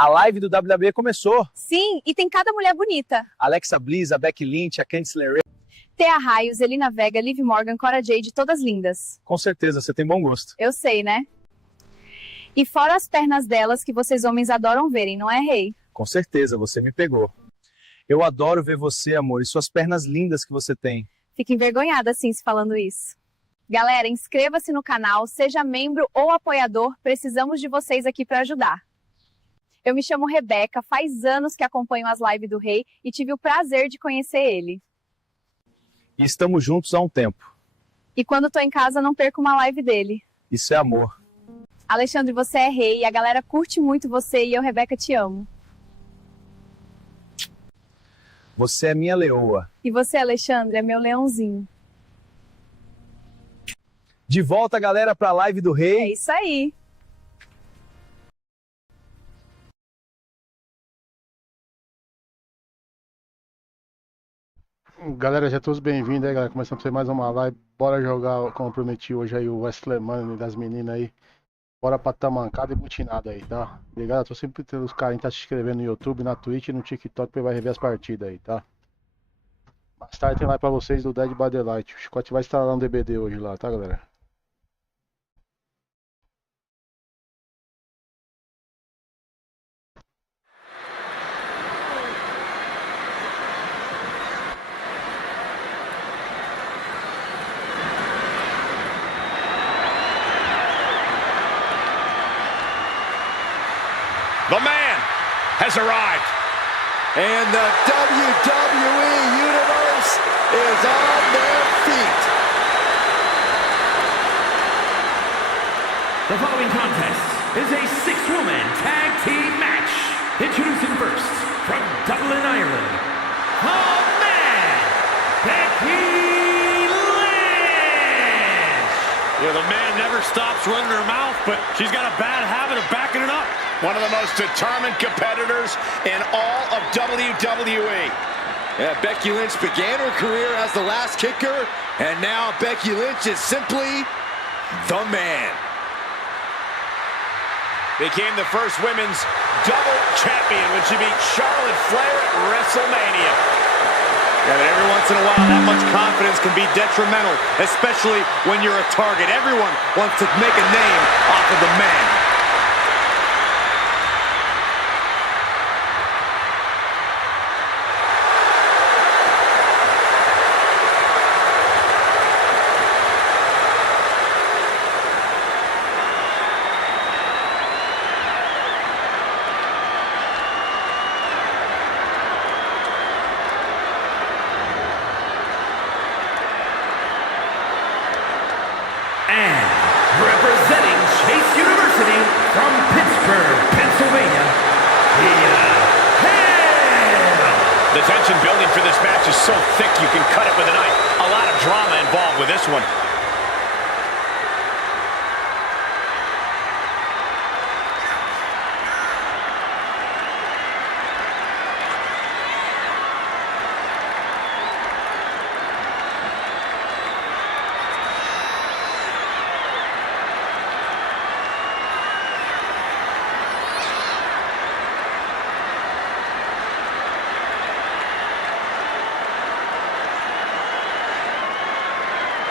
A live do WWE começou. Sim, e tem cada mulher bonita. Alexa Bliss, a Becky Lynch, a Candice LeRae. Thea Hail, Zelina Vega, Liv Morgan, Cora Jade, todas lindas. Com certeza, você tem bom gosto. Eu sei, né? E fora as pernas delas que vocês homens adoram verem, não é, rei? Com certeza, você me pegou. Eu adoro ver você, amor, e suas pernas lindas que você tem. Fico envergonhada, assim, se falando isso. Galera, inscreva-se no canal, seja membro ou apoiador, precisamos de vocês aqui para ajudar. Eu me chamo Rebeca, faz anos que acompanho as lives do rei e tive o prazer de conhecer ele. E estamos juntos há um tempo. E quando tô em casa, não perco uma live dele. Isso é amor. Alexandre, você é rei, a galera curte muito você e eu, Rebeca, te amo. Você é minha leoa. E você, Alexandre, é meu leãozinho. De volta, galera, para a live do É rei. isso aí. Galera, já todos bem-vindos aí, galera. Começando a ser mais uma live. Bora jogar, como prometi hoje aí, o Wesley Money das meninas aí. Bora pra tamancada e butinada aí, tá? Obrigado, tô sempre tendo os carinhos tá se inscrevendo no YouTube, na Twitch e no TikTok pra vai rever as partidas aí, tá? Mais tarde tem live pra vocês do Dead by Daylight. O Scott vai instalar um DBD hoje lá, tá, galera? The man has arrived. And the WWE Universe is on their feet. The following contest is a six-woman tag team match. Introducing first, from Dublin, Ireland, the man, Becky Lynch. Yeah, the man never stops running her mouth, but she's got a bad habit of backing it up. One of the most determined competitors in all of WWE. Yeah, Becky Lynch began her career as the last kicker, and now Becky Lynch is simply the man. Became the first women's double champion when she beat Charlotte Flair at WrestleMania. Yeah, but every once in a while, that much confidence can be detrimental, especially when you're a target. Everyone wants to make a name off of the man. Representing Chase University from Pittsburgh, Pennsylvania, Thea Hail. The tension building for this match is so thick you can cut it with a knife. A lot of drama involved with this one.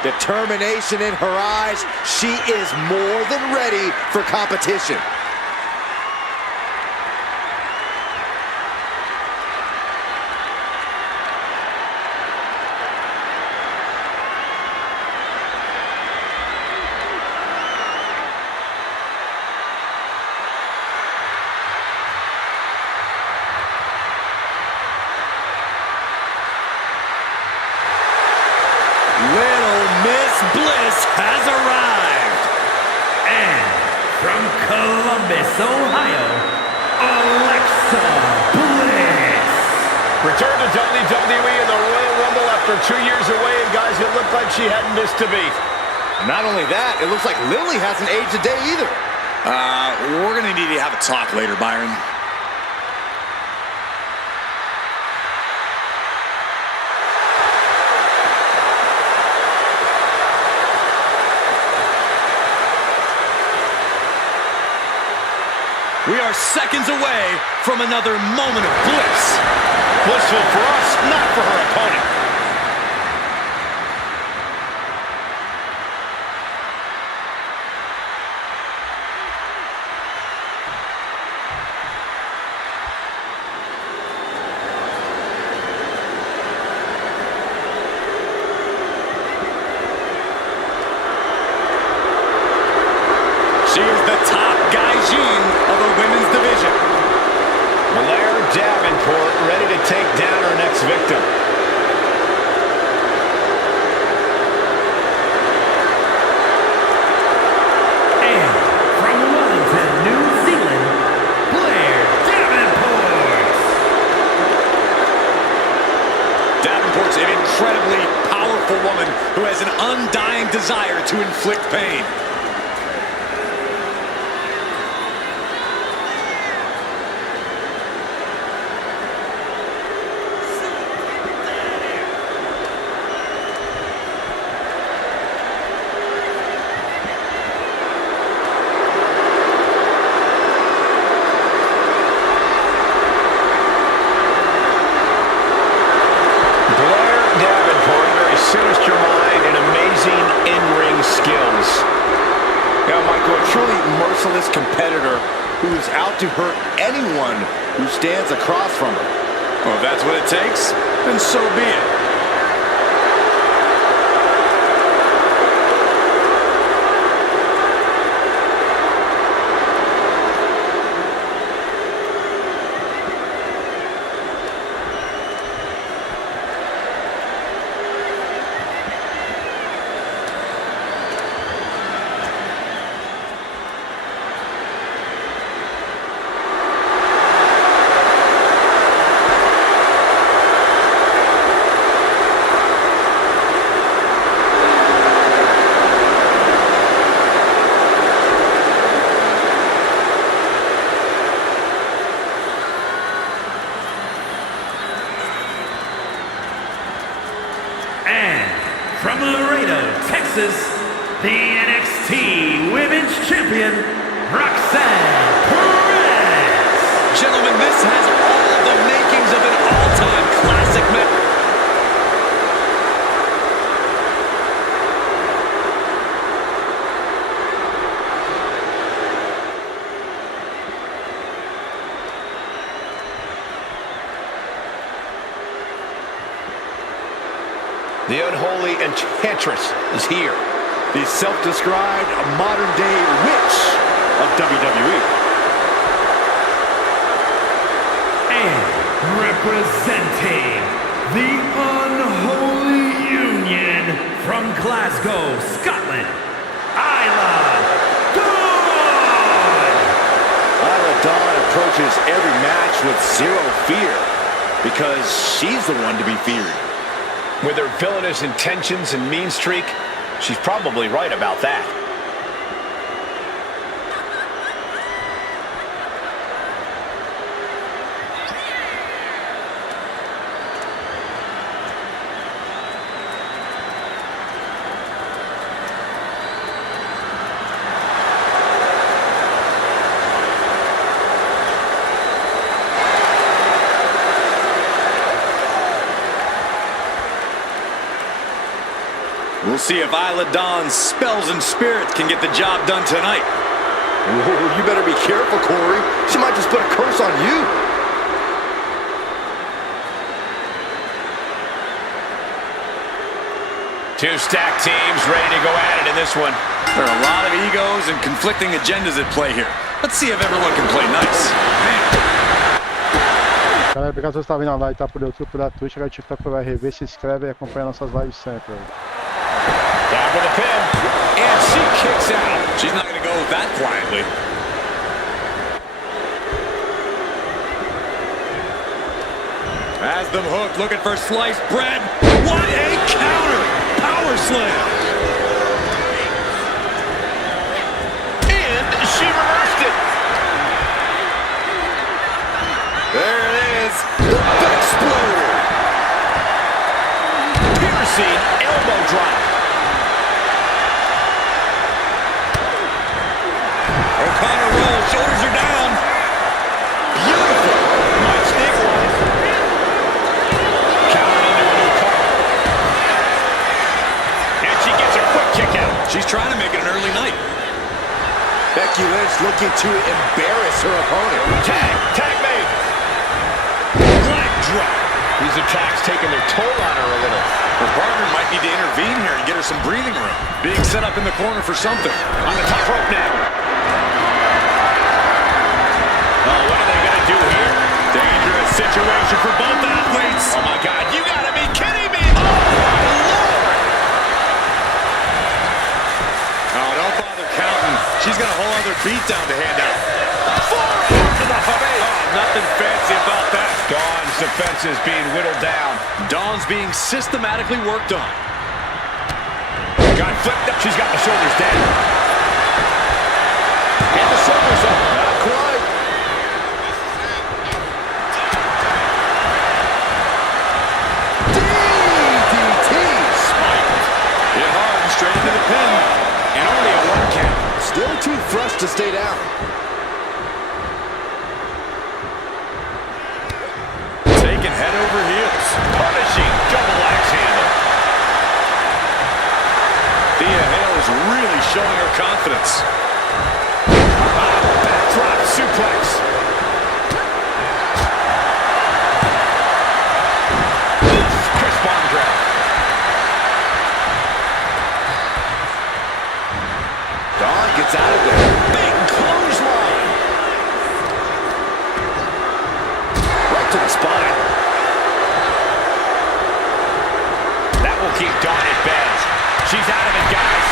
Determination in her eyes. She is more than ready for competition. Bliss has arrived. And from Columbus, Ohio, Alexa Bliss. Returned to WWE in the Royal Rumble after 2 years away, and guys, it looked like she hadn't missed a beat. Not only that, it looks like Lily hasn't aged a day either. We're going to need to have a talk later, Byron. We are seconds away from another moment of bliss. Blissful for us, not for her opponent. She is the top gaijin of the women's division. Blair Davenport ready to take down her next victim. And from Wellington, New Zealand, Blair Davenport. Davenport's an incredibly powerful woman who has an undying desire to inflict pain. Blair Davenport, very sinister mind and amazing in-ring skills. Now, Michael, a truly merciless competitor who is out to hurt anyone who stands across from her. Well, if that's what it takes, then so be it. And from Laredo, Texas, the NXT Women's Champion, Roxanne Perez. Gentlemen, this has all the makings of an all-time classic match. The unholy enchantress is here. The self-described modern-day witch of WWE. And representing the Unholy Union from Glasgow, Scotland, Isla Dawn. Isla Dawn approaches every match with zero fear because she's the one to be feared. With her villainous intentions and mean streak, she's probably right about that. We'll see if Isla Dawn's spells and spirits can get the job done tonight. Ooh, you better be careful, Corey. She might just put a curse on you. Two stacked teams ready to go at it in this one. There are a lot of egos and conflicting agendas at play here. Let's see if everyone can play nice. Galera, obrigado por você estar vindo na live, tá por YouTube, pela Twitch, galera, TikTok, vai rever, se inscreve e acompanha nossas lives sempre. Down for the pin. And she kicks out. She's not going to go that quietly. Has them hooked, looking for sliced bread. What a counter! Power slam. And she reversed it. There it is. The Bexploder. Piercing elbow drop. O'Connor rolls, shoulders are down. She's trying to make it an early night. Becky Lynch looking to embarrass her opponent. Tag made. Leg drop. These attacks taking their toll on her a little. Her partner might need to intervene here and get her some breathing room. Being set up in the corner for something. On the top rope now. Oh, what are they going to do here? Dangerous situation for both athletes. Oh, my God. You got to be kidding me. Oh, my Lord. Oh, don't bother counting. She's got a whole other beatdown to hand out. Forearm to the face. Oh, nothing fancy about that. Dawn's defense is being whittled down. Dawn's being systematically worked on. Got flipped up. She's got the shoulders down. And the shoulders up. Not quite. DDT. Spiked. Hit hard and straight into the pin. And only a 1 count. Still too fresh to stay down. Taking head over heels. Punishing double axe handle. Thea Hale is really showing her confidence. Backdrop suplex. Chris Barn grab. Dawn gets out of there. Big clothesline. Right to the spine. That will keep Dawn at bay. She's out of it, guys.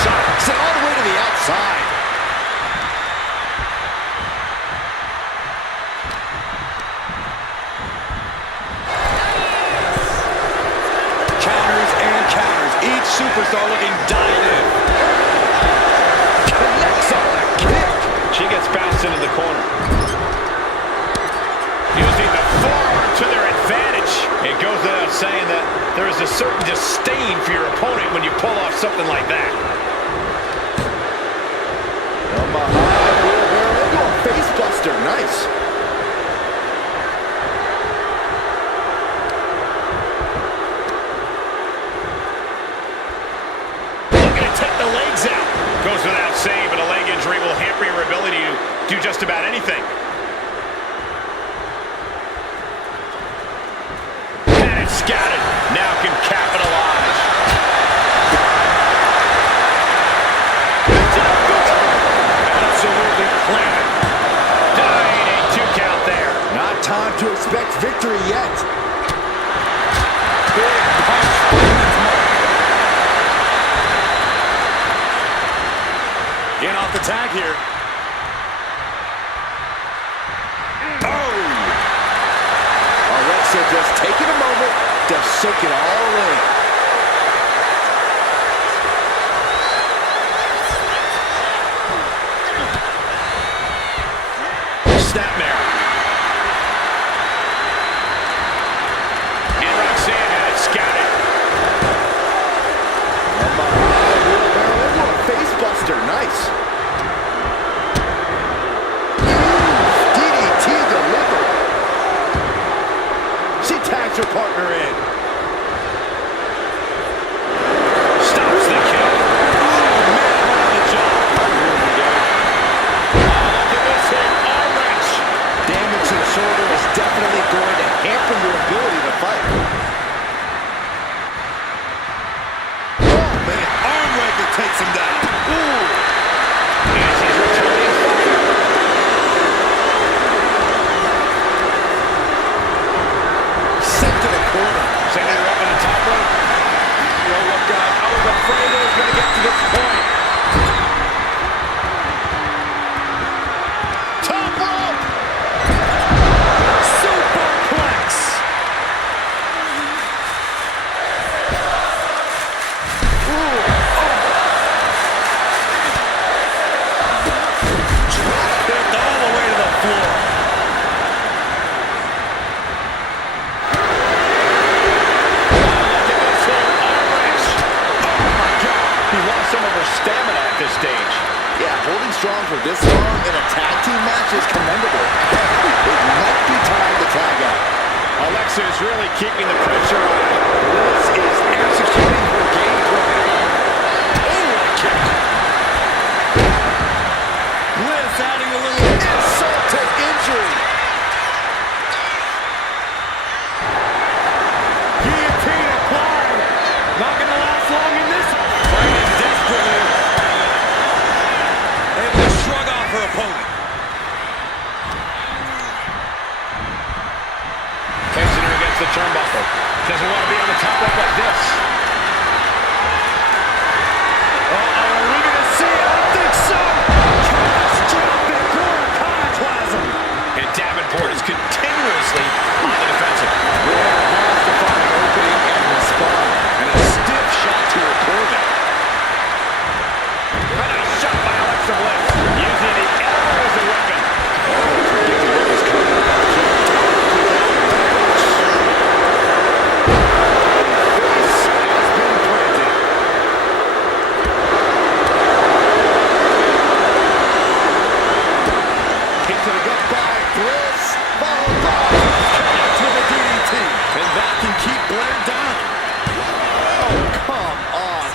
Shot. Sent all the way to the outside. Counters and counters. Each superstar looking dialed in. Connects on the kick. She gets bounced into the corner. Using the forearm to their advantage. It goes without saying that there is a certain disdain for your opponent when you pull off something like that. From behind, wheelbarrow into a face buster. Nice. Looking to take the legs out. Goes without saying, but a leg injury will hamper your ability to do just about anything. And it's scattered. Now can capitalize. Absolutely planted. Dying a 2 count there. Not time to expect victory yet. Big punch. In off the tag here. Oh! Alexa just taking a moment to soak it all in. Snapmare. And Roxanne had it scouted. From behind, wheelbarrow into a face buster. Nice. DDT delivered. She tags her partner in. Stops the kick. Oh, man, what on the jaw. Oh, look at this hit. Arm wrench. Damage to the shoulder is definitely going to hamper your ability to fight. Oh, man. Arm wrench takes him down. Ooh. And she's returning fire. Sent to the corner. Sending her up on the top rope. Oh, look out. I was afraid it was going to get to this point. Top rope. Superplex. Kicked all the way to the floor. Yeah, holding strong for this long in a tag team match is commendable. It might be time to tag out. Alexa is really keeping the pressure on. Bliss is executing her game plan. Oh, what a kick. Bliss adding a little insult to injury. Guillotine applied. Not going to last long in this. Fighting desperately. Able to shrug off her opponent. Facing her against the turnbuckle. Doesn't want to be on the top rope like this. Uh-oh, are we going to see it? I don't think so. Catastrophic Iconoclasm. And Davenport is continuously on the defensive. Rhea has to find an opening and respond. And a stiff shot to her Corbin. A nice shot by Alexa Bliss. Using the elbow as a weapon.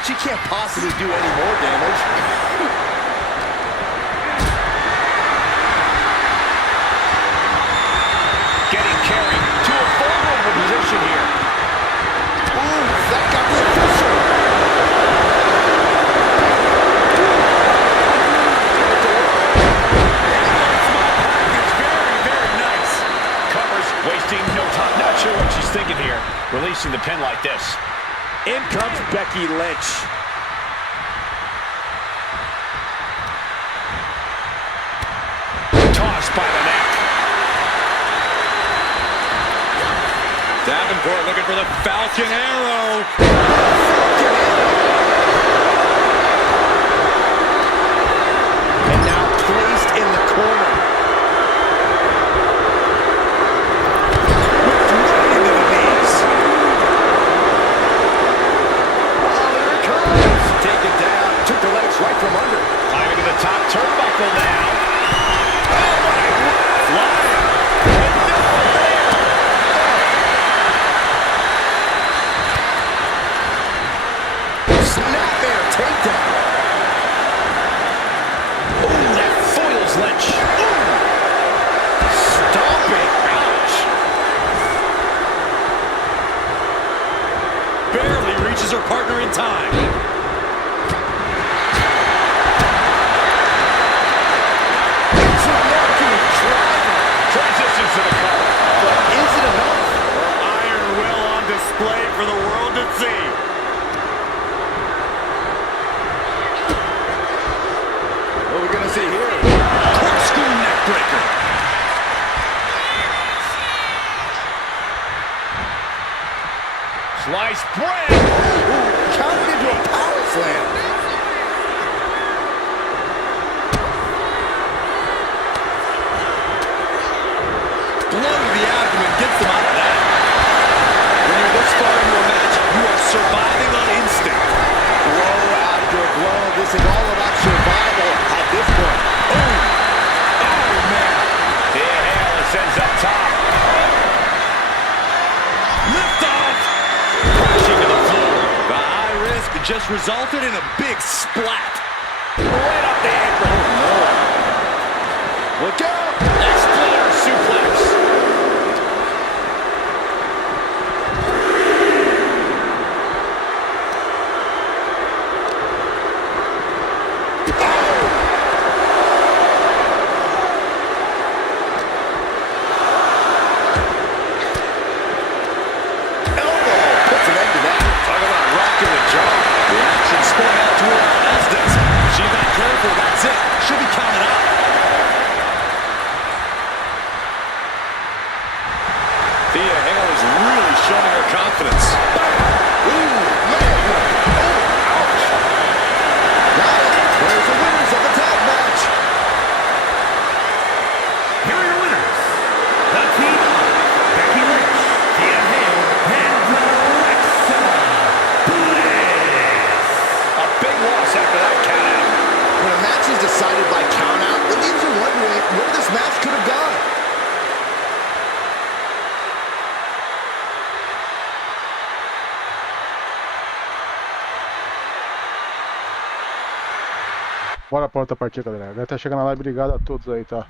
She can't possibly do any more damage. Getting carried to a vulnerable position here. Ooh, that got the official. Very, very nice. Covers, wasting no time. Not sure what she's thinking here. Releasing the pin like this. In comes Becky Lynch. Tossed by the neck. Davenport looking for the Falcon Arrow. And now placed in the corner. Whipped right into the knees. Taken down, took the legs right from under. Climbing to the top turnbuckle now. Oh, my God. Snapmare takedown. Ooh, that foils Lynch. Ooh. Stomping. Ouch. Barely reaches her partner in time. Transitions to the cover. But is it enough? Her iron will on display for the world to see. What are we going to see here? Corkscrew neck breaker. Sliced bread. Ooh, counted into a power slam. Blow to the abdomen gets them out of that. When you're this far into a match, you are surviving on instinct. Blow after blow. This is all about survival at this point. Oh, man. The inhale ascends up top. Lift off. Crashing to the floor. The high risk just resulted in a big splat. Right off the apron. Oh, no. Look out. Exploder suplex. That's it. Bora pra outra partida, galera. A galera tá chegando na live, obrigado a todos aí, tá?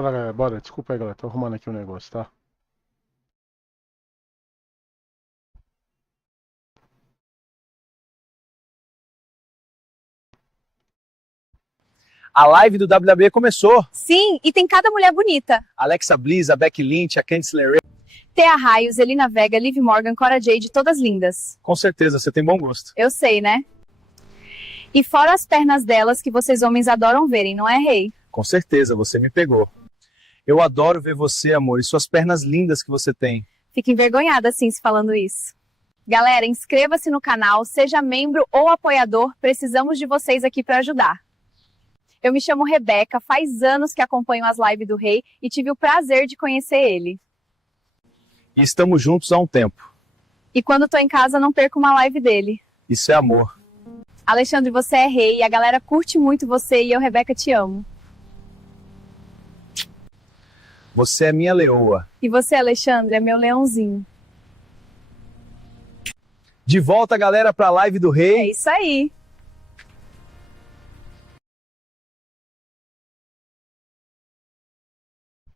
Bora, galera, bora. Desculpa aí, galera. Tô arrumando aqui o negócio, tá? A live do WWE começou. Sim, e tem cada mulher bonita. Alexa Bliss, a Becky Lynch, a Candice LeRae. Thea Raios, Zelina Vega, Liv Morgan, Cora Jade, todas lindas. Com certeza, você tem bom gosto. Eu sei, né? E fora as pernas delas que vocês homens adoram verem, não é, rei? Com certeza, você me pegou. Eu adoro ver você, amor, e suas pernas lindas que você tem. Fico envergonhada assim se falando isso. Galera, inscreva-se no canal, seja membro ou apoiador, precisamos de vocês aqui para ajudar. Eu me chamo Rebeca, faz anos que acompanho as lives do rei e tive o prazer de conhecer ele. E estamos juntos há um tempo. E quando tô em casa não perco uma live dele. Isso é amor. Alexandre, você é rei e a galera curte muito você e eu, Rebeca, te amo. Você é minha leoa. E você, Alexandre, é meu leãozinho. De volta, galera, pra live do É rei. isso aí.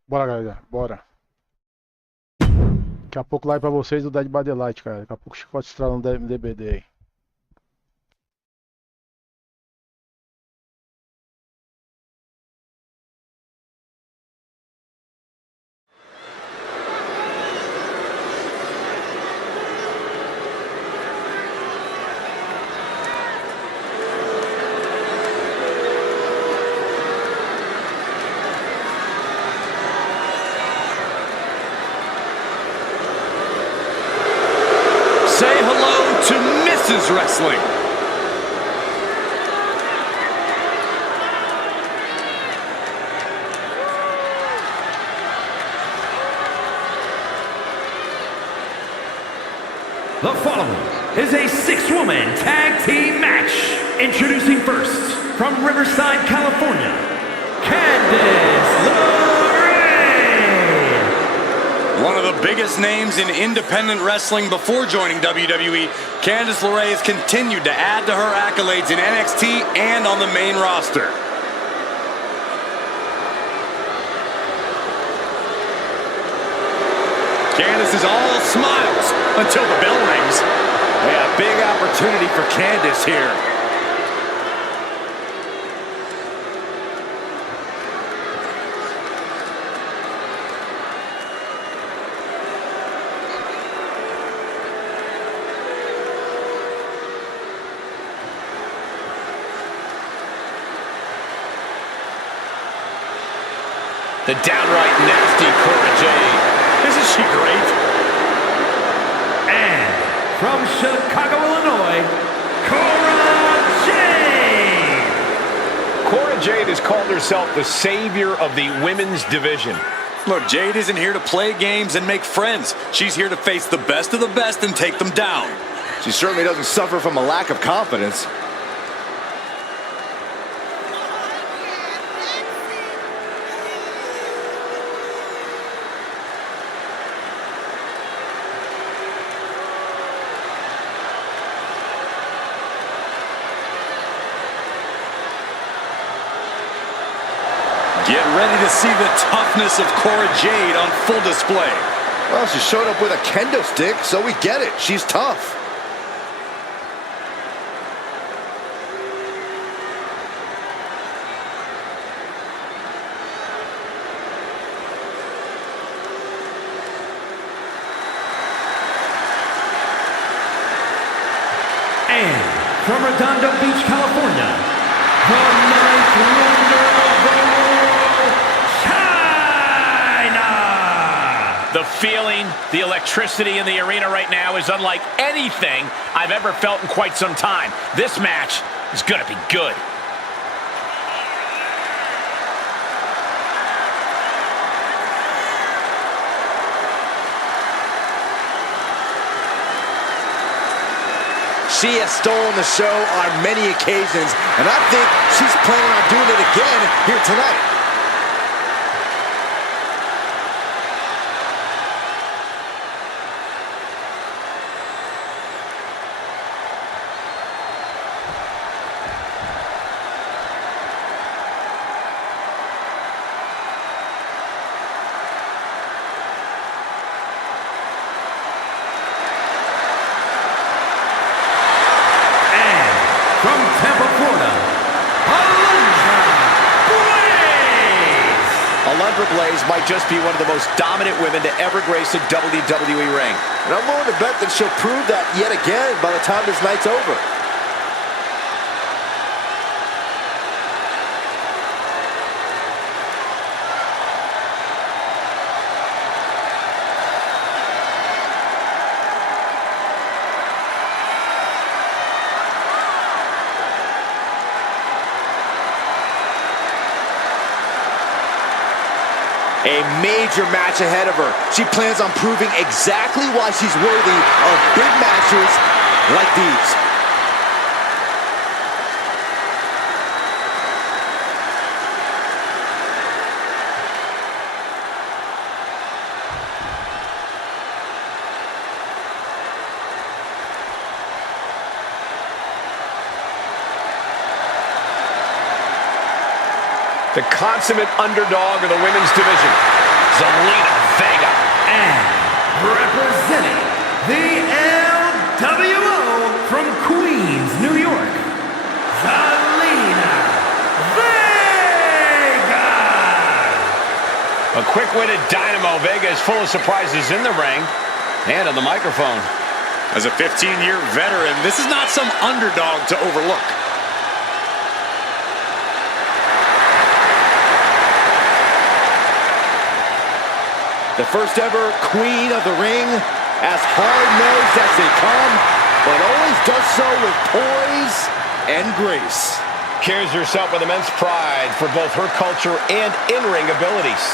Bora, galera, bora. Daqui a pouco live pra vocês do Dead by Daylight, cara. Daqui a pouco o Chicote estralando DBD aí. Say hello to Mrs. Wrestling. The following is a six-woman tag team match. Introducing first, from Riverside, California, Candice LeRae. One of the biggest names in independent wrestling before joining WWE, Candice LeRae has continued to add to her accolades in NXT and on the main roster. Candice is all smiles until the bell rings. Yeah, big opportunity for Candice here. The downright nasty Cora Jade. Isn't she great? And from Chicago, Illinois, Cora Jade. Cora Jade has called herself the savior of the women's division. Look, Jade isn't here to play games and make friends. She's here to face the best of the best and take them down. She certainly doesn't suffer from a lack of confidence. Get ready to see the toughness of Cora Jade on full display. Well, she showed up with a kendo stick, so we get it. She's tough. And from Redondo Beach, California, the ninth wonder of the world, China! The feeling, the electricity in the arena right now is unlike anything I've ever felt in quite some time. This match is going to be good. She has stolen the show on many occasions, and I think she's planning on doing it again here tonight. From Tampa, Florida, Alundra Blaze! Alundra Blaze might just be one of the most dominant women to ever grace a WWE ring. And I'm willing to bet that she'll prove that yet again by the time this night's over. A major match ahead of her. She plans on proving exactly why she's worthy of big matches like these. The consummate underdog of the women's division, Zelina Vega. And representing the LWO from Queens, New York, Zelina Vega. A quick-witted dynamo, Vega is full of surprises in the ring and on the microphone. As a 15-year veteran, this is not some underdog to overlook. The first ever queen of the ring, as hard-nosed as they come, but always does so with poise and grace. Carries herself with immense pride for both her culture and in-ring abilities.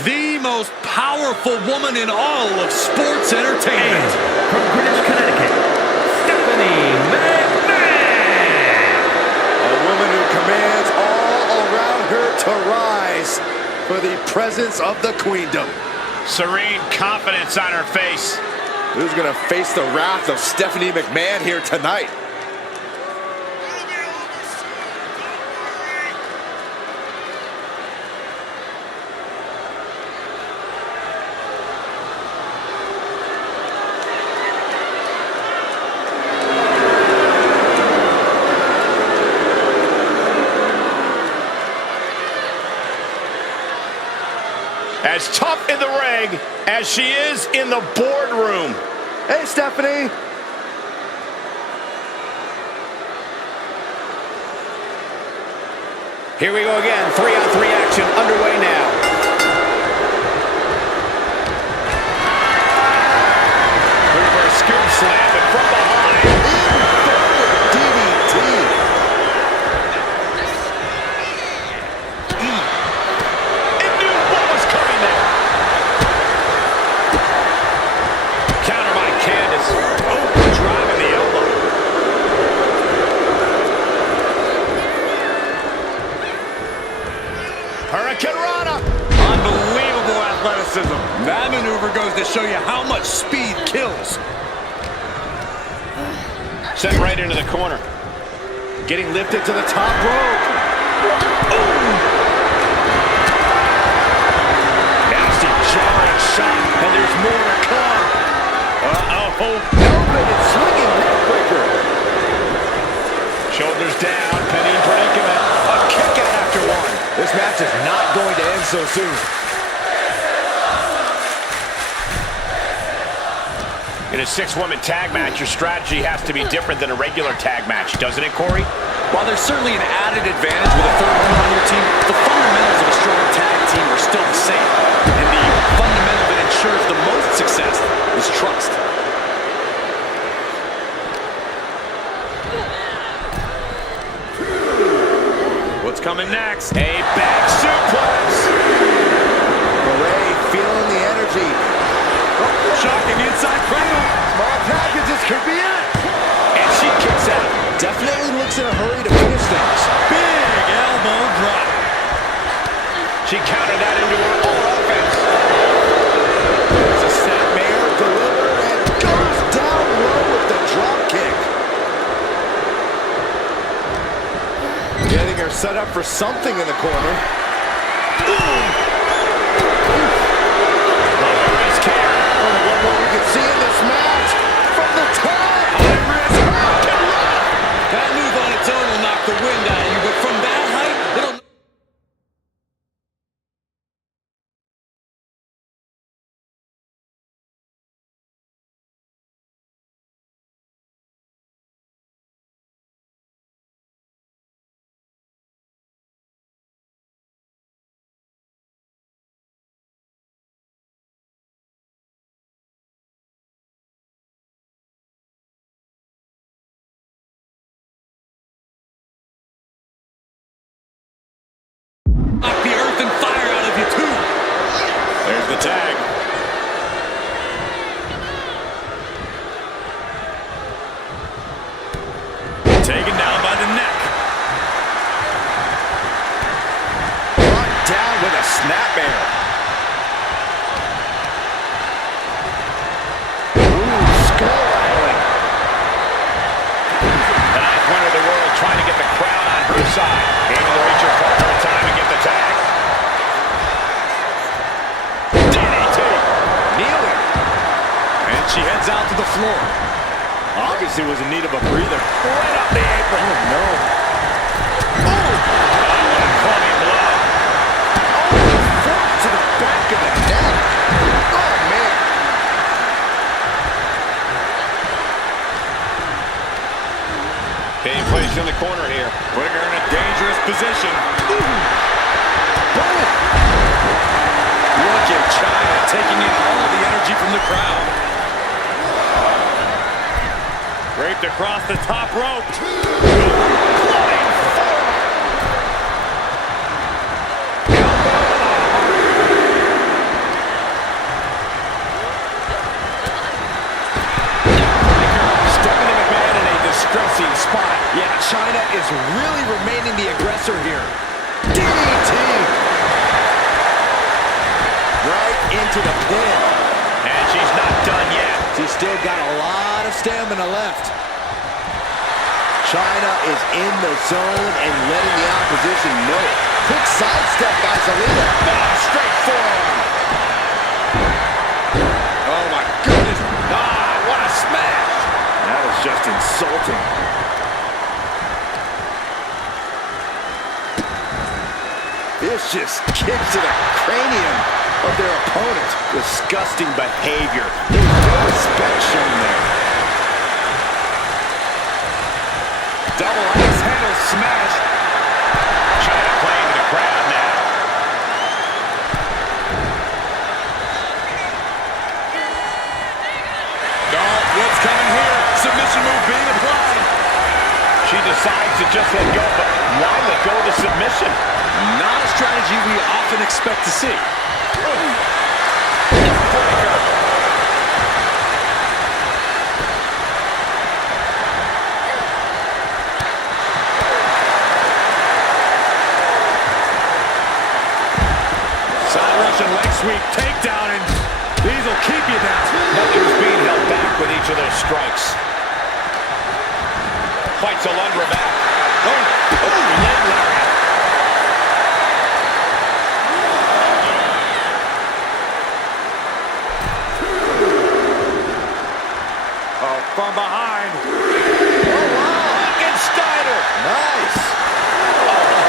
The most powerful woman in all of sports entertainment. And from Greenwich, Connecticut, Stephanie McMahon. A woman who commands all around her to rise for the presence of the queendom. Serene confidence on her face. Who's going to face the wrath of Stephanie McMahon here tonight? as tough in the ring as she is in the boardroom. Hey, Stephanie. Here we go again. 3-on-3 action underway now. Reverse scoop slam, but from behind. DDT. It knew what was coming there. Counter by Candice. Oh, driving the elbow. Hurricane Rana. Unbelievable athleticism. That maneuver goes to show you how much speed kills. Set right into the corner. Getting lifted to the top rope. Oh. Nasty jarring shot, and there's more to come. Elevated swinging neckbreaker. Shoulders down, penny predicament. A kick out after one. This match is not going to end so soon. In a 6-woman tag match, your strategy has to be different than a regular tag match, doesn't it, Corey? While there's certainly an added advantage with a third woman on your team, the fundamentals of a strong tag team are still the same. And the fundamental that ensures the most success is trust. What's coming next? A back suplex. Bray feeling the energy. Shocking inside cradle. Small packages could be it. And she kicks out. Definitely looks in a hurry to finish things. Big elbow drop. She countered that into her own offense. There's a snapmare delivered and goes down low with the drop kick. Getting her set up for something in the corner. What more we can see in this match from the top. That move on its own will knock the wind out of you, but from that height, it'll... knock the earth and fire out of you, too. There's the tag. Taken down by the neck. Brought down with a snapmare. Skull rattling. The ninth winner of the world trying to get the crowd on her side. Able to reach her partner in time and get the tag. DDT. Kneeling. And she heads out to the floor. Obviously was in need of a breather. Right up the apron. Oh, no. What a clubbing blow. Foot to the back of the neck. Oh, man. Being placed in the corner here. Putting her in a dangerous position. Boom. Look at China taking in all of the energy from the crowd. Draped across the top rope. Stepping in the man in a distressing spot. Yeah, China is really remaining the aggressor here. DDT. Right into the pin. And she's not done yet. She's still got a lot of stamina left. China is in the zone and letting the opposition know it. Quick sidestep by Zelina. Straight forearm. Oh my goodness. What a smash. That is just insulting. This just kicks to the cranium. of their opponent. Disgusting behavior. There's no respect shown there. Double axe handle smash. Chyna playing to the crowd now. Oh, what's coming here? Submission move being applied. She decides to just let go, but why let go of the submission? Not a strategy we often expect to see. Side Russian leg sweep, takedown, and these will keep you down. Nothing was being held back with each of those strikes. Fights Alundra back. Leg lariat. Oh, from behind. Oh, wow. Steiner. Nice.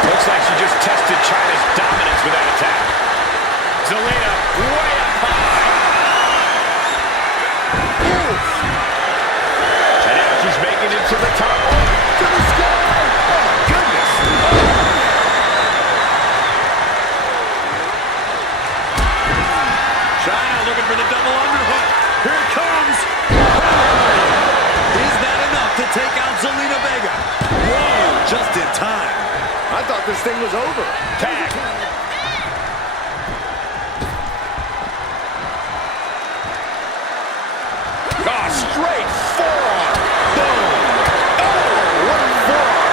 Looks like she just tested Chyna's dominance with that attack. Zelina way up high. And now she's making it to the top. To the sky. Oh, goodness. Chyna looking for the double underhook. Here it comes. Is that enough to take out Zelina Vega? Whoa, just in time. I thought this thing was over. Tag. Oh, straight forearm. Boom. Oh, what a forearm.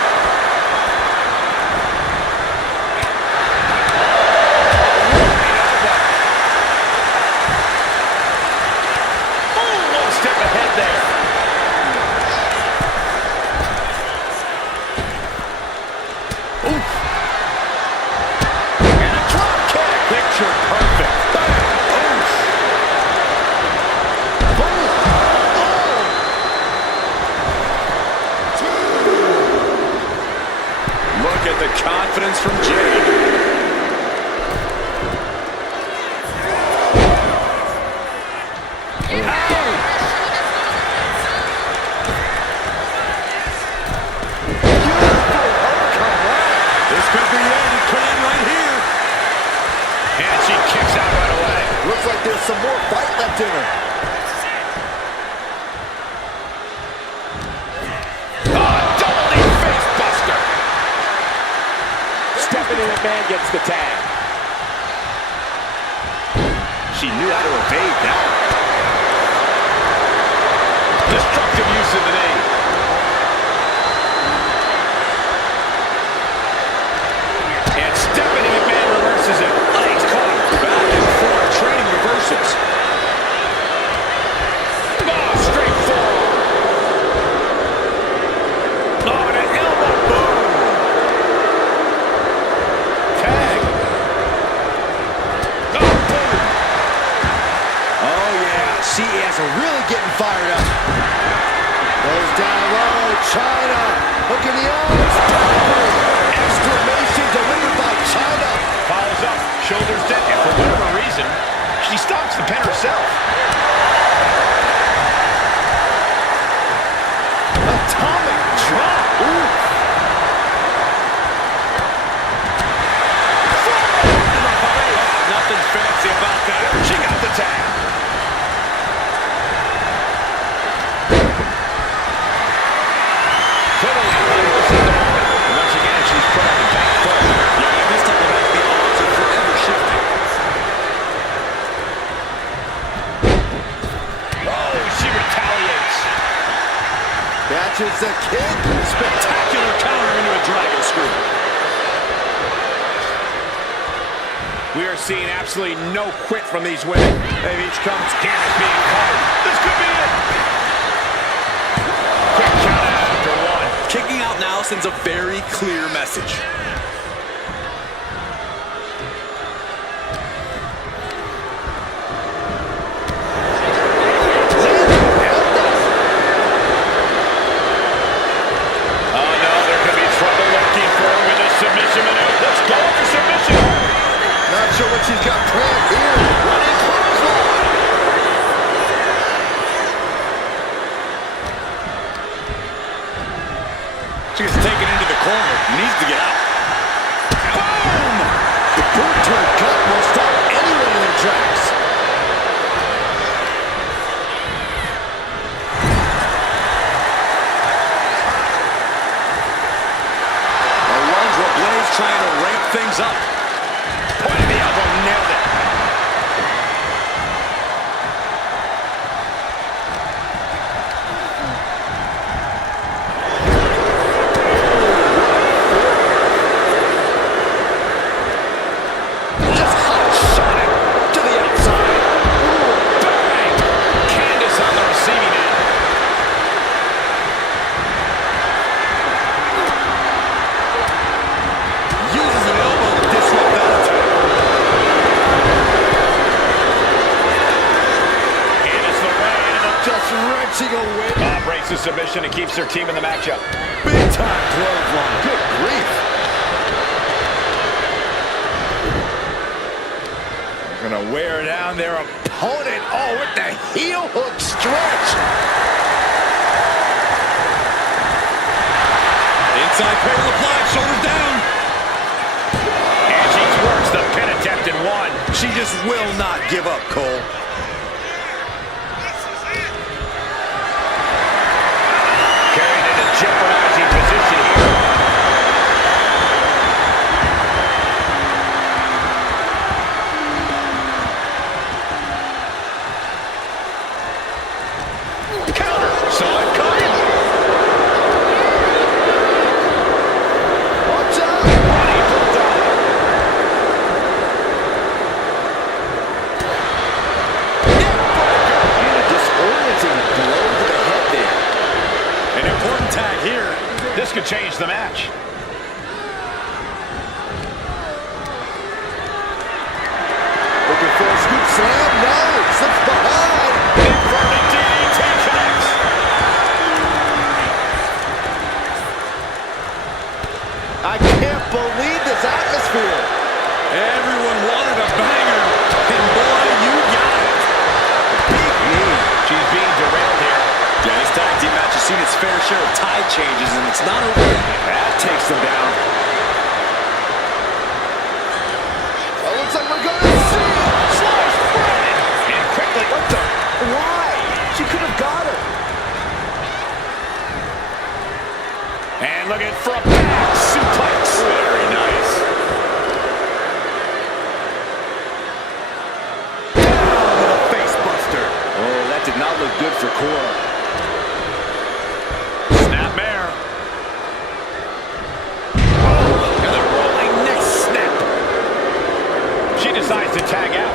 One step ahead there. Oof. And a drop kick. Picture perfect. Bam. Oof. Boom. Oh. Look at the confidence from Jade. This could be it. It could end right here. And she kicks out right away. Looks like there's some more fight left in her. Double knee face buster. Stephanie McMahon gets the tag. She knew how to evade that. Destructive use of the knee. And Stephanie McMahon reverses it. Legs caught. Back and forth, trading reversals. Oh, straight forearm. Oh, and an elbow. Boom. Tag. Oh, boom. Oh, yeah. She is really getting fired up. Goes down low. Chyna. Look at the arms. Exclamation delivered by Chyna. Follows up. Shoulders dead. And for whatever reason, she stomps the pin herself. Atomic drop. Ooh. Nothing fancy about that. She got the tag. Totally unnoticed at the moment. And once again, she's put on the back foot. Yeah, this type of match, the odds are forever shifting. Oh, she retaliates. Catches the kick. Spectacular counter into a dragon screw. We are seeing absolutely no quit from these women. They've each come. Candace being covered. This could be it. Quick count out after one. Kicking out now sends a very clear message. Oh no, there could be trouble lurking for her with this submission maneuver. Let's go for submission. Not sure what she's got planned here. She gets taken into the corner. Needs to get out. Boom! The boot to her gut will stop anyone in their tracks. Blaze trying to ramp things up. Point of the elbow, nailed it. Just hot shot it to the outside. Bang! Candice on the receiving end. Uses an elbow to disrupt that attack. Candice LeRae Just wrenching away. breaks the submission and keeps their team in the matchup. Big time clothesline. Good grief. They're gonna wear down their opponent. Oh, with the heel hook stretch. Inside cradle applied, shoulders down. And she works the pin attempt in one. She just will not give up, Cole. Carried into jeopardizing position here. Counter. Saw it coming. Watch out. Body bulldog. And a disorienting blow to the head there. An important tag here. This could change the match. Looking for a scoop slam. No. Slips behind. Inverted DDT connects. I can't believe this atmosphere. Everyone wanted a banger. And boy, you got it. Big knee. She's being derailed here. Yeah, this tag team match has seen its fair share of tide changes, and it's not over yet. That takes them down. Oh, looks like we're going to see it. Slice Brandon. And quickly. What the? Why? She could have got her. And looking for a back suplex. Very nice. Down with a face buster. Oh, that did not look good for Cora. Snapmare. Oh, and the rolling neck snap. She decides to tag out.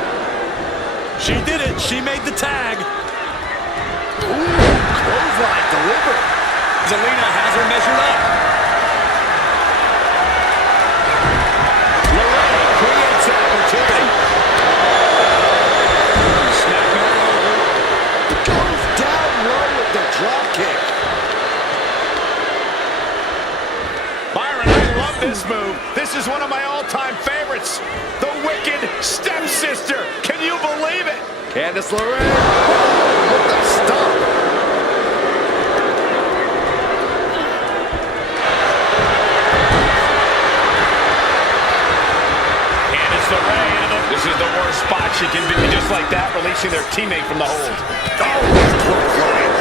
She did it. She made the tag. Ooh, clothesline delivered. Zelina has her measured up. LeRae creates an opportunity. Snapmare over. Goes down low with the drop kick. Byron, I love this move. This is one of my all-time favorites. The Wicked Stepsister. Can you believe it? Candice LeRae. Oh, with the stomp. Candice LeRae. This is the worst spot she can be. Just like that, releasing their teammate from the hold. Oh, clothesline.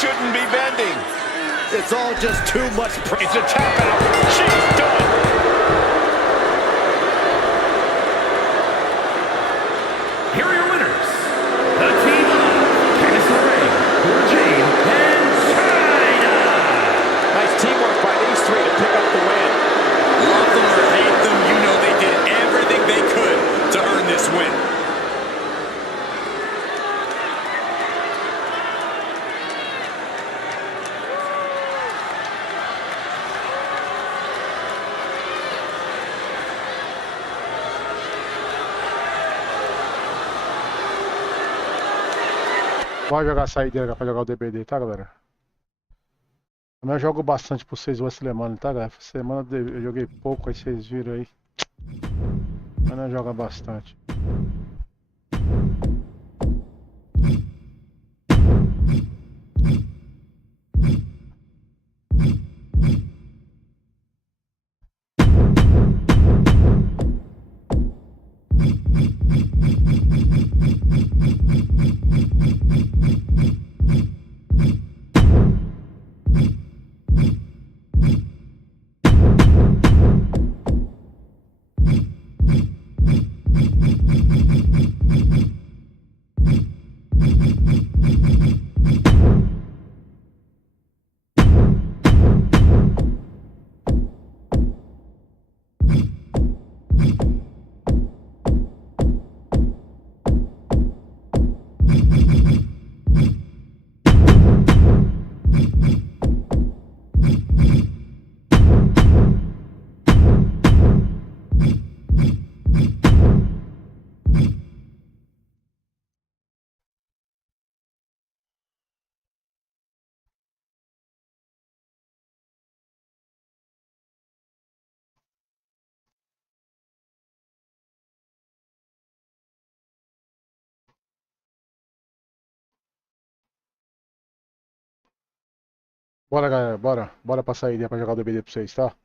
Shouldn't be bending. It's all just too much pressure. It's a tap out. She's done. Here are your winners. The team of Candice LeRae, Cora Jade, and Chyna. Nice teamwork by these three to pick up the win. Love them or hate them, you know they did everything they could to earn this win. Bora jogar a saideira pra jogar o DBD, tá, galera? Também eu jogo bastante por vocês o Wrestlemania, tá, galera? Essa semana eu joguei pouco, aí vocês viram aí. Mas não joga bastante. Bora, galera, bora. Bora pra saída pra jogar o DBD pra vocês, tá?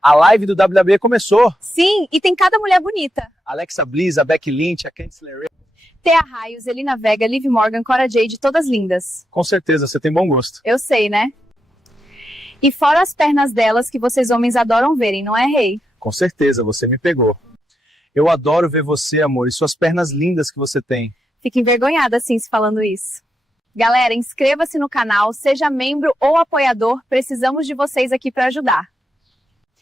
A live do WWE começou. Sim, e tem cada mulher bonita. Alexa Bliss, a Becky Lynch, a Candice LeRae. Thea Raios, Zelina Vega, Liv Morgan, Cora Jade, todas lindas. Com certeza, você tem bom gosto. Eu sei, né? E fora as pernas delas que vocês homens adoram verem, não é, rei? Com certeza, você me pegou. Eu adoro ver você, amor, e suas pernas lindas que você tem. Fico envergonhada, assim, se falando isso. Galera, inscreva-se no canal, seja membro ou apoiador, precisamos de vocês aqui para ajudar.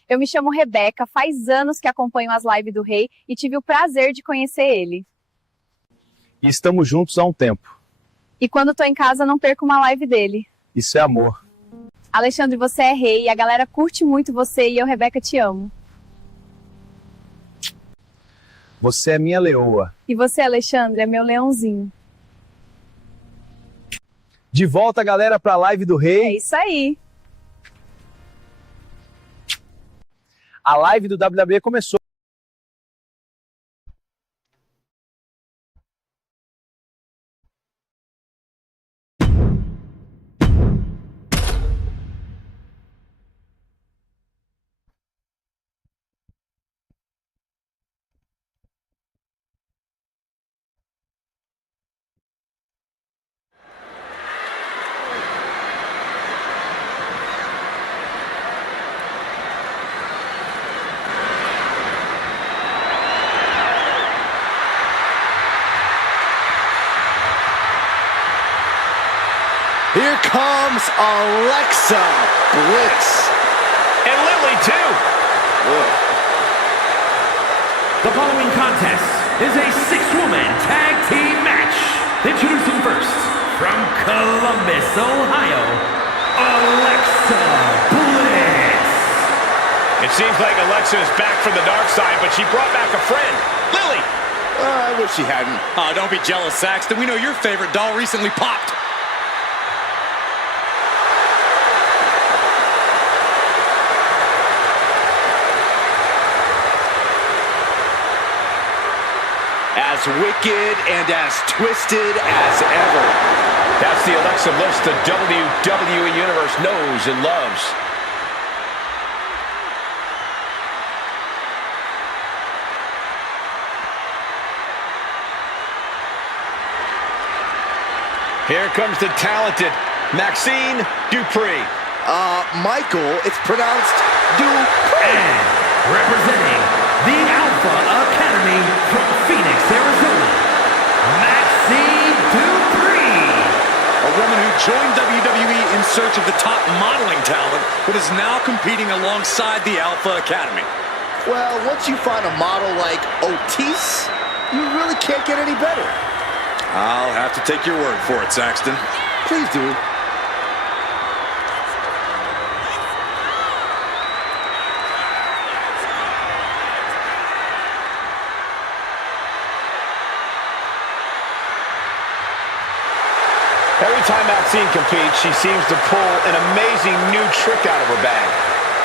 Eu me chamo Rebeca, faz anos que acompanho as lives do rei e tive o prazer de conhecer ele. E estamos juntos há um tempo. E quando tô em casa, não perco uma live dele. Isso é amor. Alexandre, você é rei e a galera curte muito você e eu, Rebeca, te amo. Você é minha leoa. E você, Alexandre, é meu leãozinho. De volta, galera, pra live do É rei. isso aí. A live do WWE começou. Here comes Alexa Bliss. And Lily, too. The following contest is a six-woman tag team match. Introducing first, from Columbus, Ohio, Alexa Bliss. It seems like Alexa is back from the dark side, but she brought back a friend. Lily! I wish she hadn't. Oh, don't be jealous, Saxton. We know your favorite doll recently popped. As wicked and as twisted as ever. That's the Alexa Bliss the WWE Universe knows and loves. Here comes the talented Maxine Dupree. Michael, it's pronounced Dupree. And representing the Alpha Academy from Phoenix, Arizona, Maxine Dupree. A woman who joined WWE in search of the top modeling talent, but is now competing alongside the Alpha Academy. Well, once you find a model like Otis, you really can't get any better. I'll have to take your word for it, Saxton. Please do. Every time Maxine competes, she seems to pull an amazing new trick out of her bag.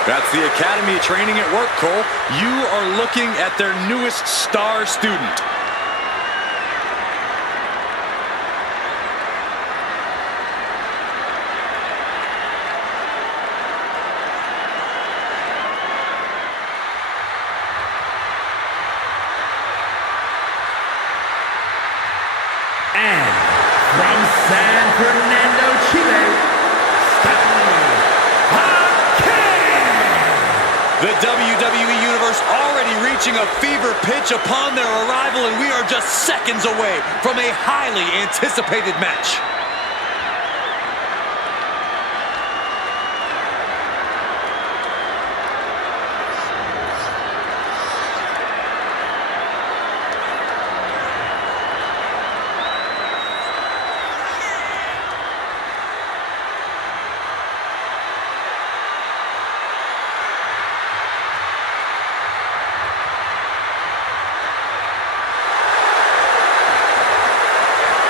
That's the Academy training at work, Cole. You are looking at their newest star student. And from San Fernando, Chile, Stephanie Hackett. The WWE Universe already reaching a fever pitch upon their arrival, and we are just seconds away from a highly anticipated match.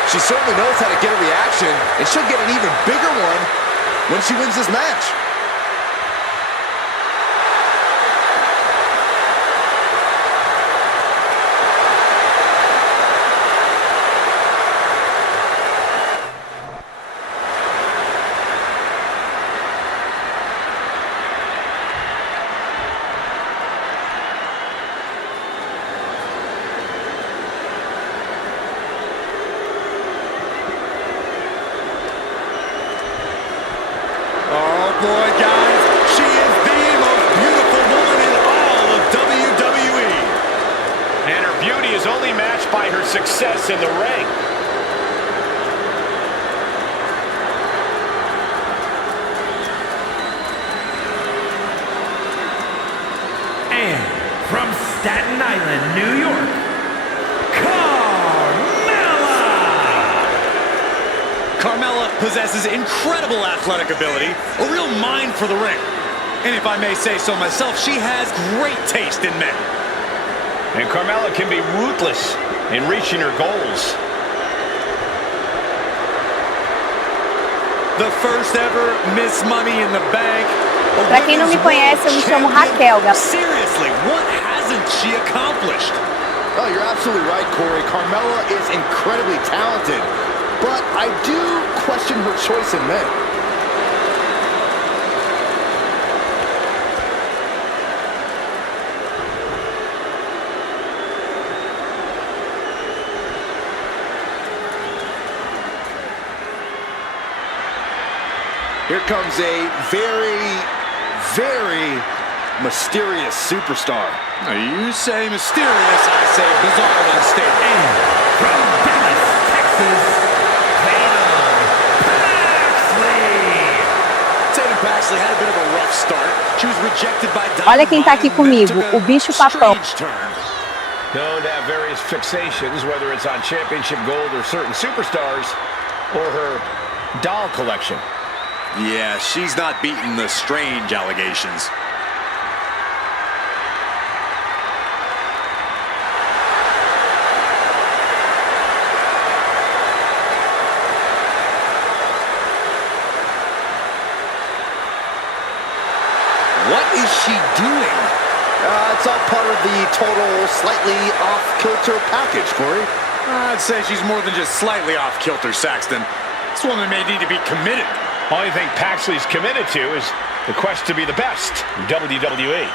She certainly knows how to get a reaction, and she'll get an even bigger one when she wins this match. Boy, guys, she is the most beautiful woman in all of WWE. And her beauty is only matched by her success in the ring. And from Staten Island, New York, Carmella possesses incredible athletic ability, a real mind for the ring. And if I may say so myself, she has great taste in men. And Carmella can be ruthless in reaching her goals. The first ever Miss Money in the Bank. Pra quem não me conhece, eu me chamo Raquel, galera. Seriously, what hasn't she accomplished? Oh, you're absolutely right, Corey. Carmella is incredibly talented, but I do question her choice in men. Here comes a very, very mysterious superstar. Now, you say mysterious, I say bizarre and unstable. And from Dallas, Texas, Tatum Paxley had a bit of a rough start. She was rejected by Olha quem tá aqui comigo, o bicho papão. Known to have various fixations, whether it's on championship gold or certain superstars, or her doll collection. Yeah, she's not beating the strange allegations. What is she doing? It's all part of the total slightly off-kilter package, Corey. I'd say she's more than just slightly off-kilter, Saxton. This woman may need to be committed. Only thing Paxley's committed to is the quest to be the best in WWE.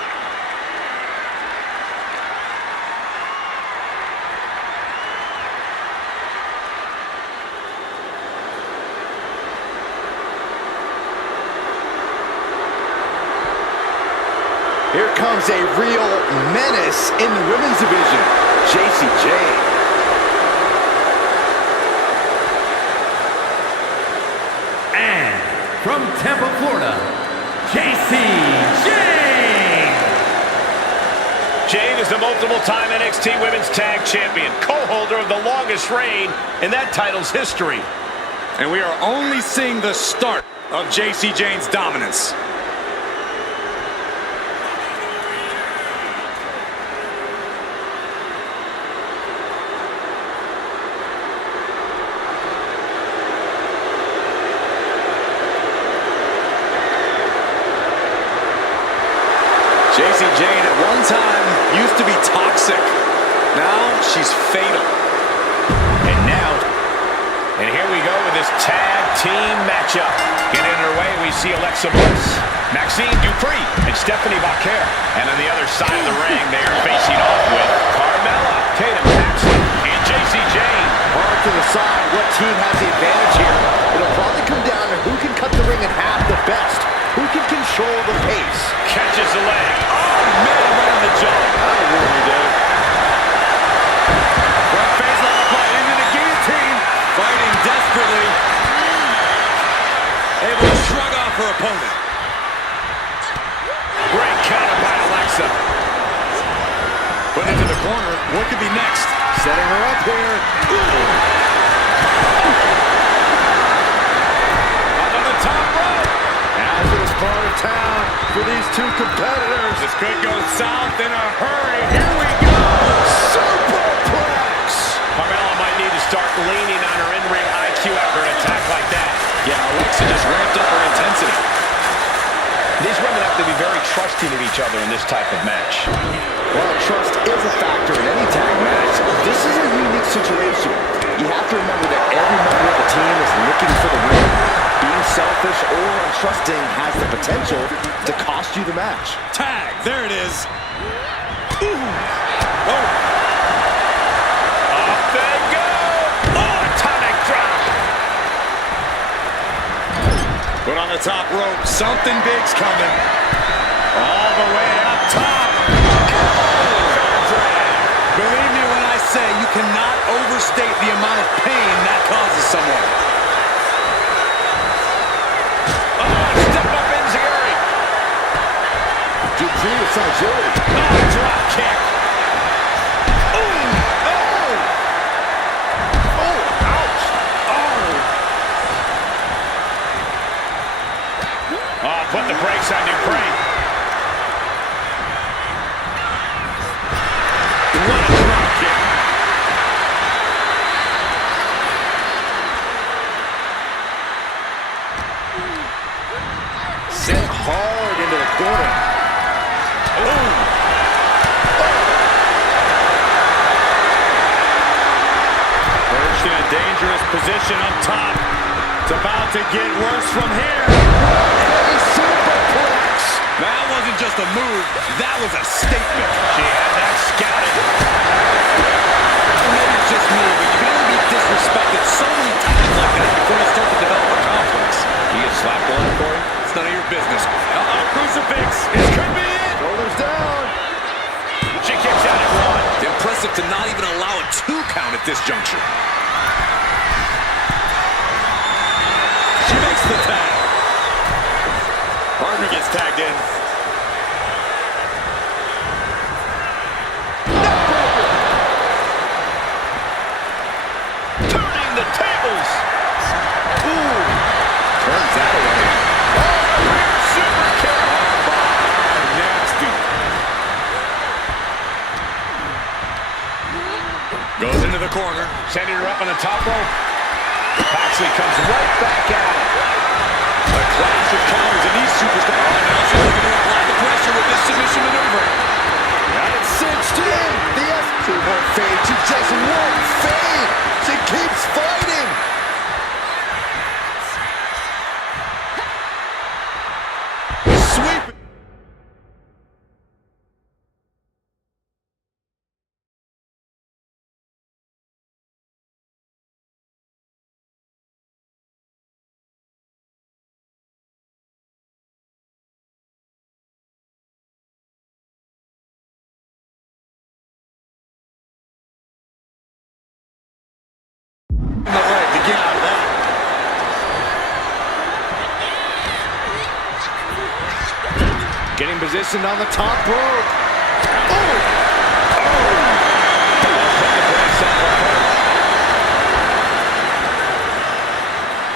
Here comes a real menace in the women's division, Jacy Jayne. and from Tampa, Florida, Jacy Jayne. Jayne is the multiple-time NXT Women's Tag Champion, co-holder of the longest reign in that title's history. And we are only seeing the start of Jacy Jayne's dominance. Now she's fatal. And here we go with this tag team matchup. Getting in her way, we see Alexa Bliss, Maxine Dupree, and Stephanie Bacquer. And on the other side of the ring, they are facing off with Carmella, Tatum Paxton, and JC Jane. Hard to decide what team has the advantage here. It'll probably come down to who can cut the ring in half the best. Who can control the pace. Catches the leg. Oh, man, right on the jaw. That'll ruin you, dude. Front face level play into the guillotine. Fighting desperately. Able to shrug off her opponent. Great counter by Alexa. Put into the corner. What could be next? Setting her up here. Up on the top rope. Hazardous part of town for these two competitors. This could go south in a hurry. Here we go. Superplex. Carmella might need to start leaning on her in-ring IQ after an attack like that. Yeah, Alexa just ramped up her intensity. These women have to be very trusting of each other in this type of match. Well, trust is a factor in any tag match. This is a unique situation. You have to remember that every member of the team is looking for the win. Being selfish or untrusting has the potential to cost you the match. Tag, there it is. Ooh. Oh. Up they go! Oh, atomic drop! Put on the top rope. Something big's coming. All the way up top. Believe me when I say you cannot overstate the amount of pain that causes someone. Oh, step up Enziguri. Dupree with some agility. Oh, drop kick. Put the brakes on Dupree. What a drop kick. Sent hard into the corner. Ooh. Perched in a dangerous position up top. It's about to get worse from here. That wasn't just a move, that was a statement. She had that scouted. Maybe it's just me, but you can only be disrespected so many times like that before you start to develop a confidence. You get slapped on it, Corey? It's none of your business. Uh-oh, crucifix. This could be it. Shoulders down. She kicks out at one. Impressive to not even allow a 2 count at this juncture. She makes the tag. Partner gets tagged in. Turning the tables. Ooh. Turns that away. Oh, rear super kick. Nasty. Goes into the corner. Sending her up on the top rope. Paxley comes right back at it. A clash of counters, and these superstars now she's looking to apply the pressure with this submission maneuver. Got it cinched in. The S2 won't fade. She just won't fade. She keeps fighting. Sweep. The leg to get out of that. Getting positioned on the top rope.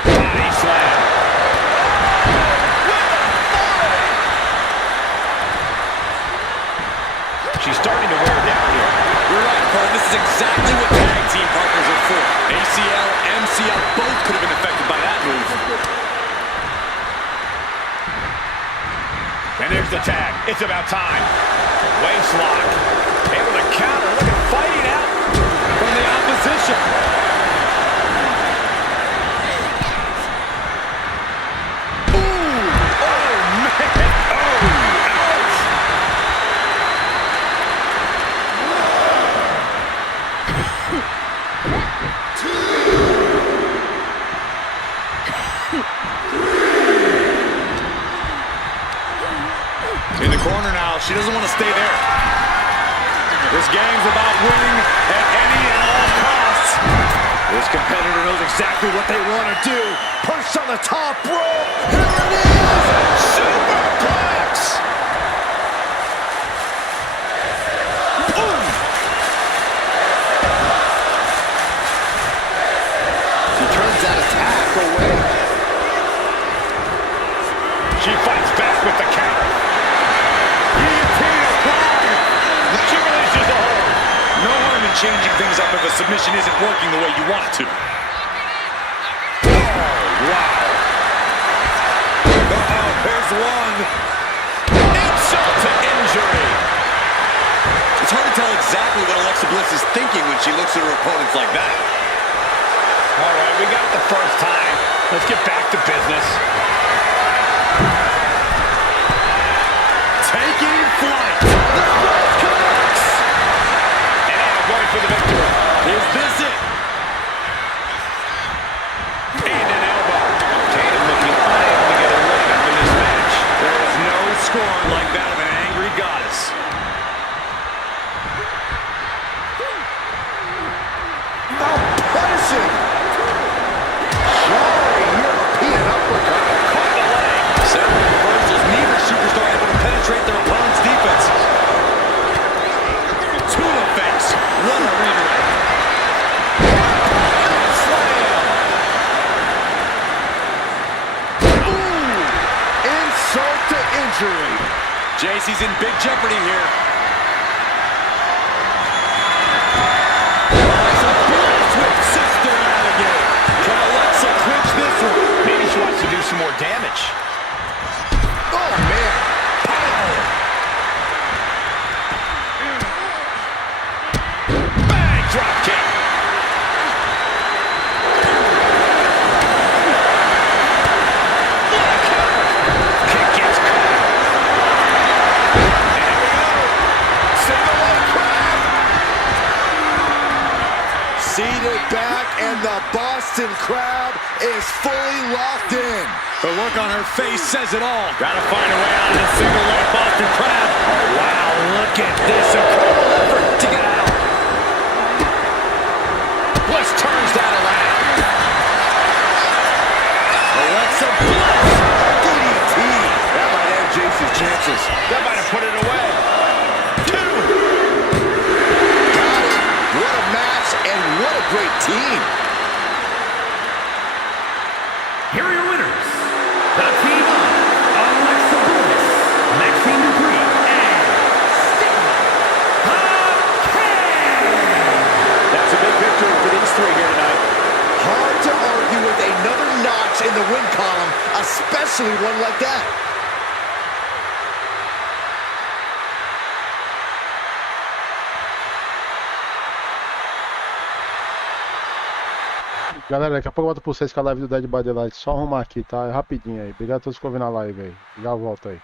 Body slam. She's starting to wear down here. You're right, Cole. This is exactly what tag team partners are for. ACL, MCL, both could have been affected by that move. And there's the tag. It's about time. Waist lock. Able to counter. Look at fighting out from the opposition. In the corner now, she doesn't want to stay there. This game's about winning at any and all costs. This competitor knows exactly what they want to do. Perched on the top rope. Here it is! Superplex! Boom! She turns that attack away. She fights back with the counter. No harm in changing things up if a submission isn't working the way you want it to. Wow. Here's one. Insult to injury. It's hard to tell exactly what Alexa Bliss is thinking when she looks at her opponents like that. All right, we got it the first time. Let's get back to business. Taking flight. Going for the victory. Is this it? And an elbow. Tatum looking unable to get a leg up in this match. There is no scorn like that of an angry goddess. Now punishing. Jarring European uppercut. Caught the leg. Several reversals. Neither superstar able to penetrate their opponent's defense. To the face. What a redirect. Insult to injury. JC's in big jeopardy here. Alexa Bliss with Sister Abigail. Can Alexa clinch this one? Maybe she wants to do some more damage. Oh, man. Power. Bang! Drop kick. Kick gets caught. And here we go. Single leg crab. Seated back, and the Boston Crab is fully locked in. The look on her face says it all. Gotta find a way out of this single leg Boston Crab. Oh, wow, look at this incredible effort to get out. Bliss turns that around. Alexa Bliss. DDT. That might end JC's chances. That might have put it away. Two. Got it. What a match, and what a great team. Here are your winners. The team of Alexa Bliss, Maxine Dupree, and Stigma That's a big victory for these three here tonight. Hard to argue with another notch in the win column, especially one like that. Galera, daqui a pouco eu volto pra vocês com a live do Dead by Daylight. Só arrumar aqui, tá? É rapidinho aí. Obrigado a todos que ouviram a live aí. Já volto aí.